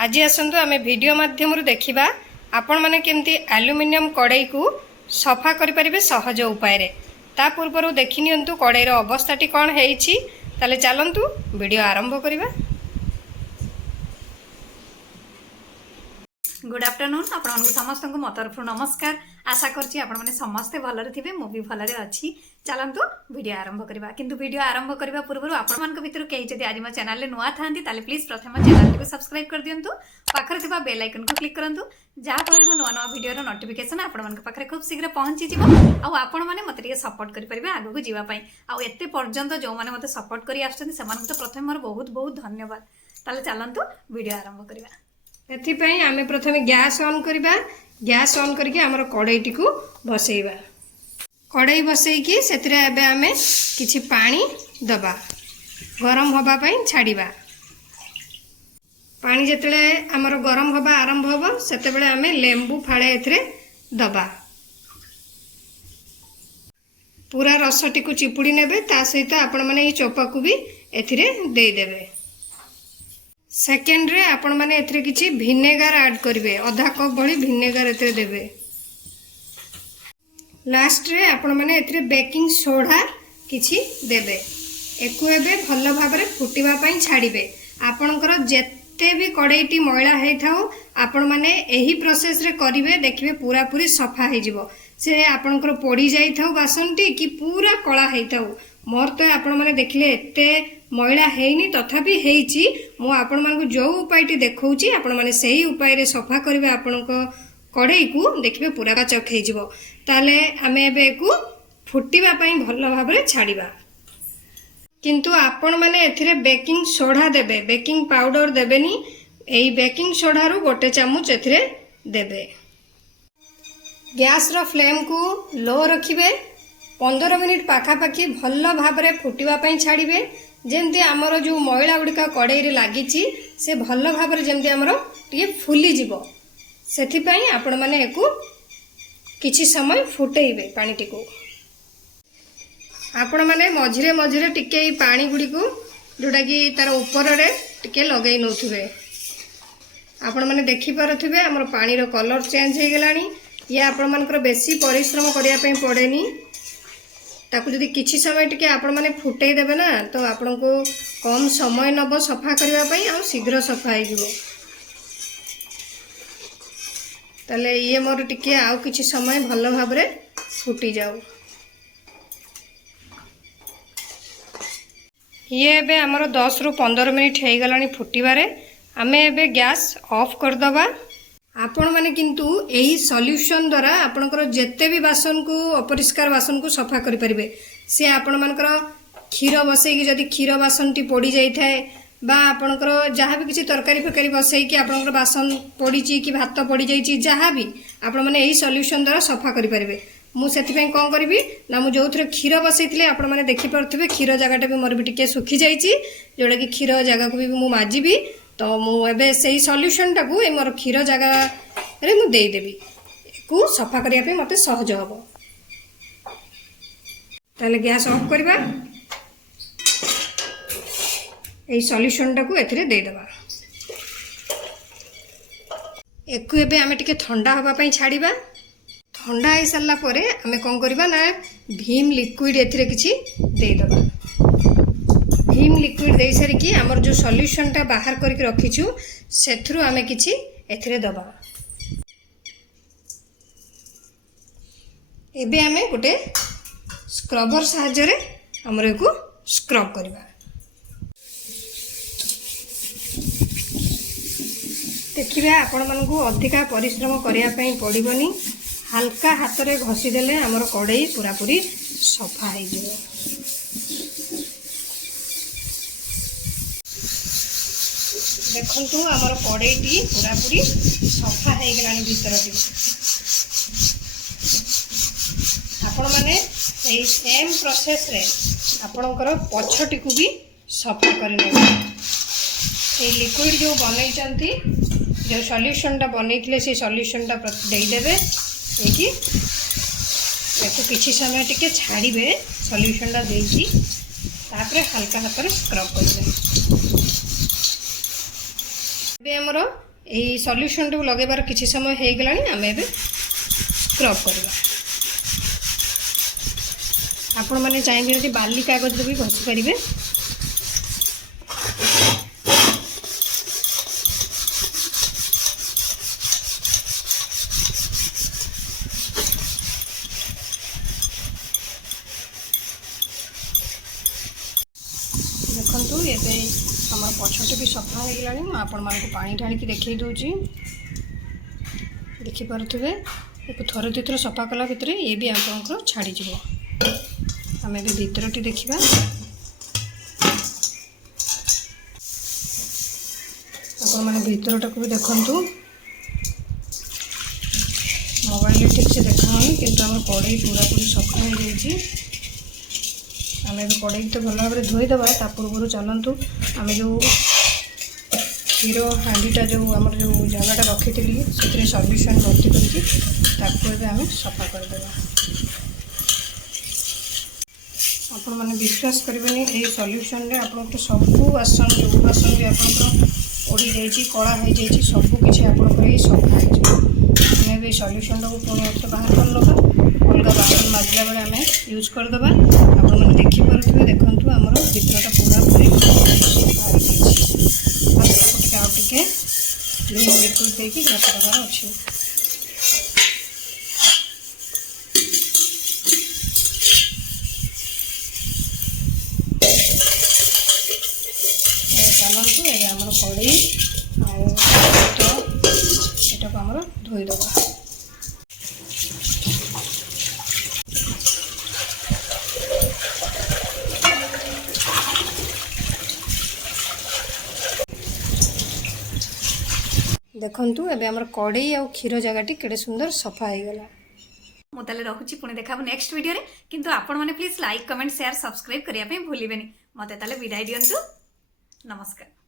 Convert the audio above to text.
आज आसतु आम वीडियो माध्यम देखा आपण मैंने केमती एल्युमिनियम कड़ाई को सफा करें सहज उपाय ता पूर्व देखी नियंतु कड़ाईर अवस्थाटी कौन है चलतु वीडियो आरंभ करवा। गुड आफ्टरनून आपण समस्त को मो तरफ नमस्कार। आशा करछि आपण माने समस्ते भलरे थिबे मु भी भलरे अछि। चलंतु वीडियो आरंभ करबा किंतु वीडियो आरंभ करबा पूर्व आपण मान के भितर केही जदि आज मो चैनल ले नुआ थांती ताले प्लीज प्रथम चैनल को सब्सक्राइब कर दियंतु पाखरे थिबा बेल आइकन को क्लिक करंतु जहा फल मो नुआ नुआ वीडियो रो नोटिफिकेशन आपण मान के पाखरे खूब शीघ्र पहुंची जिवो आ आपण माने मते टिके सपोर्ट करि परिबे आगु को जीवा पई आ एते पर्यंत जो माने मते सपोर्ट करि आछथि समान तो प्रथम मोर बहुत बहुत धन्यवाद। ताले चलंतु वीडियो आरंभ करबा। एथिपाई आमे प्रथमे गैस ऑन करबा। गैस ऑन करके हमर कड़ाईटी को बसैबा। कड़ाई बसैकी सेतिरे एबे आमे किछि पानी दबा गरम होबा पई छाड़ीबा। पानी जेतले हमर गरम होबा आरंभ होबो सेते बेले आमे लेंबू फाळे एथिरे दबा। पूरा रसटी को चिपुड़ी नेबे ता सहित आपण माने ई चोपा को भी एथिरे देई देबे। सेकेंड रे आपण माने एथिरे किछि विनेगर ऐड करिवे। आधा कप भली विनेगर एथिरे देबे। लास्ट रे आपण माने एथिरे बेकिंग सोडा किछि देबे। एको एबे भलो भाबरे फुटिबा पई छाड़ीबे। आपणकर जेते भी कड़ाईटी मैला हेइ थाउ आपण माने एही प्रोसेस रे करिवे देखिबे पूरा पूरी सफा हे जिवो। से आपणकर पोड़ी जाई थाउ बासनटी कि पूरा कला हेइ थाउ। मोर तो आपण माने देखले एते मैला हेइनी तथापि हेइची। मु आपण मानकु जो उपायटी देखौची आपण माने सही उपाय रे सफा करिवे। आपणको कड़ाई को देखिबे पूरा चक हे जिवो। ताले आमे एबे को फुटिबा पई भलो भाबरे छाड़ीबा। किंतु आपण माने एथिरे बेकिंग सोडा देबे। बेकिंग पाउडर देबेनी। एई बेकिंग सोडा रो गोटे चामच एथिरे देबे। गैस रो फ्लेम को लो रखिबे। 15 मिनिट पाखापाखि भलो भाबरे फुटिबा पई छाड़ीबे। जेमती आमर जो मैला गुड़िका कड़ाई रे लागिची से भलो भाबरे जेमती आमर टिके फुली जिवो सेथिपई आपण माने एको किछि समय फुटेइबे। पानीटी को आपण माने मझिरे मझिरे टिके ई पानी गुडी को जोडा कि तार ऊपर रे टिके लगेई नोथुबे। आपण माने देखि पारुथुबे हमर पानी रो कलर चेंज हे गेलानी। या आपण मानकर बेसी परिश्रम करिया पई पड़ेनी। ताकू जदि किछि समय टिके आपण माने फुटेई देबे ना तो आपण को कम समय नब सफा करबा पई आ शीघ्र सफा हे जिवो। तले ये मोर टिके आ किछि समय भलो भाबरे फुटी जाऊ। ये एबे हमर 10 रु 15 मिनिट हे गलानी फुटीबारे। आमे एबे गैस ऑफ कर दबा। आपण माने किंतु एही सॉल्यूशन द्वारा आपनकर जेते भी बासन को अपरिष्कार बासन को सफा करि परिबे। से आपण मानकर खीर बसई कि जदि खीर बासन टी पड़ी जाई थाए बा आपनकर जहाँ भी किसी तरकारी फरकारी बसई कि आपनकर बासन पड़ी ची कि भात पड़ी जाई ची जहाँ भी आपण माने एही सॉल्यूशन द्वारा सफा करि परिबे। मु सेति पई कोन करबी ना मु जोथरे खीर बसईथिले आपण माने देखि परथबे खीर जगाटा भी मोर भी टिके सुखी जाई ची जोडा कि खीर जगह को भी मु माजिबी। तो मु एबे सेही सॉल्यूशन टाकू ए मोर खीर जगह रे मु देई देबी को सफा करिया पे मते सहज हबो। ताले गैस ऑफ करबा। ए सॉल्यूशन टाकू एथिरे देई देबा। एको एबे आमे टिके ठंडा होबा पई छाड़ीबा। ठंडा हे सरला परे आमे कोन करबा ना भीम लिक्विड एथिरे किछि देई देबा। भीम लिक्विड दे सारी कि हमर जो सॉल्यूशन टा बाहर करके रखिछु सेथरु आमे किछि एथिरे दबा। एबे आमे गोटे स्क्रबर सहायता रे हमरे को स्क्रब करबा। देखिबे आपण मन को अधिका परिश्रम करिया पई पड़िबनी। हल्का हाथ रे घसी देले हमर कड़ाई पूरा पूरी सफा हे जिवो। देखंतु हमर कड़ाईटी पूरा पूरी सफा हे गेलानी भीतरटी। आपण माने एई सेम प्रोसेस रे आपणकर पछटी को भी सफा कर नेबे। ए लिक्विड जो बनै चंती जो सॉल्यूशन टा बनैथिले से सॉल्यूशन टा देई देबे। एकी एको किछि समय टिके छाड़ीबे सॉल्यूशन टा देइची तापरे हल्का हाथ रे स्क्रब करबे। एबे हमरो এই সଲ୍ୟୁସନଟାକୁ ଲଗାଇବାର କିଛି ସମୟ ହେଇଗଲାଣି ଆମେ ଏବେ ସ୍କ୍ରବ୍ କରିବା ଆପଣମାନେ ଚାହିଁବେ ଯଦି ବାଲି କାଗଜରେ ବି ଘଷି ପାରିବେ ଦେଖନ୍ତୁ ଏବେ ଆମର ପଛଟେ ବି ସଫା ହେଇଗଲାଣି ମୁଁ ଆପଣମାନଙ୍କୁ ପାଣି ଢାଳିକି ଦେଖେଇ ଦେଉଛି ଦେଖିପାରୁଥିବେ ଏକୁ ଥରେ ଦୁଇଥର ସଫା କଲା ଭିତରେ ଇଏ ବି ଆପଣଙ୍କର ଛାଡ଼ିଯିବ ଆମେ ଏବେ ଭିତରଟି ଦେଖିବା ଆପଣମାନେ ଭିତରଟାକୁ ବି ଦେଖନ୍ତୁ ମୋବାଇଲରେ ଠିକ୍ସେ ଦେଖାହେଉନି କିନ୍ତୁ ଆମର କଡ଼େଇ ପୁରାପୁରି ସଫା ହେଇଯାଇଛି ଆମେ ଏବେ କଡ଼େଇକି ତ ଭଲ ଭାବରେ ଧୋଇଦେବା ତା ପୂର୍ବରୁ ଚାଲନ୍ତୁ ଆମେ ଯେଉଁ କ୍ଷୀର ହାଣ୍ଡିଟା ଯେଉଁ ଆମର ଯେଉଁ ଜାଗାଟା ରଖିଥିଲି ସେଥିରେ ସଲ୍ୟୁସନ୍ ଭର୍ତ୍ତି କରିକି ତାକୁ ଏବେ ଆମେ ସଫା କରିଦେବା ଆପଣମାନେ ବିଶ୍ୱାସ କରିବେନି ଏହି ସଲ୍ୟୁସନ୍ରେ ଆପଣଙ୍କର ସବୁ ବାସନ ଯେଉଁ ବାସନ ବି ଆପଣଙ୍କର ପୋଡ଼ି ଯାଇଛି କଳା ହେଇଯାଇଛି ସବୁକିଛି ଆପଣଙ୍କର ଏଇ ସଫା ହେଇଯିବ ଆମେ ଏବେ ସଲ୍ୟୁସନ୍ଟାକୁ ପୁଣି ଆଉ ବାହାର କରିନେବା ଅଲଗା ବାସନ ମାଜିଲା ବେଳେ ଆମେ ୟୁଜ୍ କରିଦେବା ଆପଣମାନେ ଦେଖିପାରୁଥିବେ ଦେଖନ୍ତୁ ଆମର ଭିତରଟା ପୁରାପୁରି ସଫା ହେଇଯାଇଛି ତାକୁ ଟିକେ ଆଉ ଟିକେ ଭିମ୍ ଲିକ୍ୱିଡ଼ ଦେଇକି ଘଷି ଦେବାର ଅଛି ଚାଲନ୍ତୁ ଏବେ ଆମର କଡ଼େଇ ଆଉ ତ ଏଟାକୁ ଆମର ଧୋଇଦେବା ଦେଖନ୍ତୁ ଏବେ ଆମର କଡ଼େଇ ଆଉ କ୍ଷୀର ଜାଗାଟି କେଡ଼େ ସୁନ୍ଦର ସଫା ହେଇଗଲା ମୁଁ ତାହେଲେ ରଖୁଛି ପୁଣି ଦେଖାବୁ ନେକ୍ସଟ ଭିଡ଼ିଓରେ କିନ୍ତୁ ଆପଣମାନେ please like comment share subscribe କରିବା ପାଇଁ ଭୁଲିବେନି ମୋତେ ତାହେଲେ ବିଦାୟ ଦିଅନ୍ତୁ ନମସ୍କାର।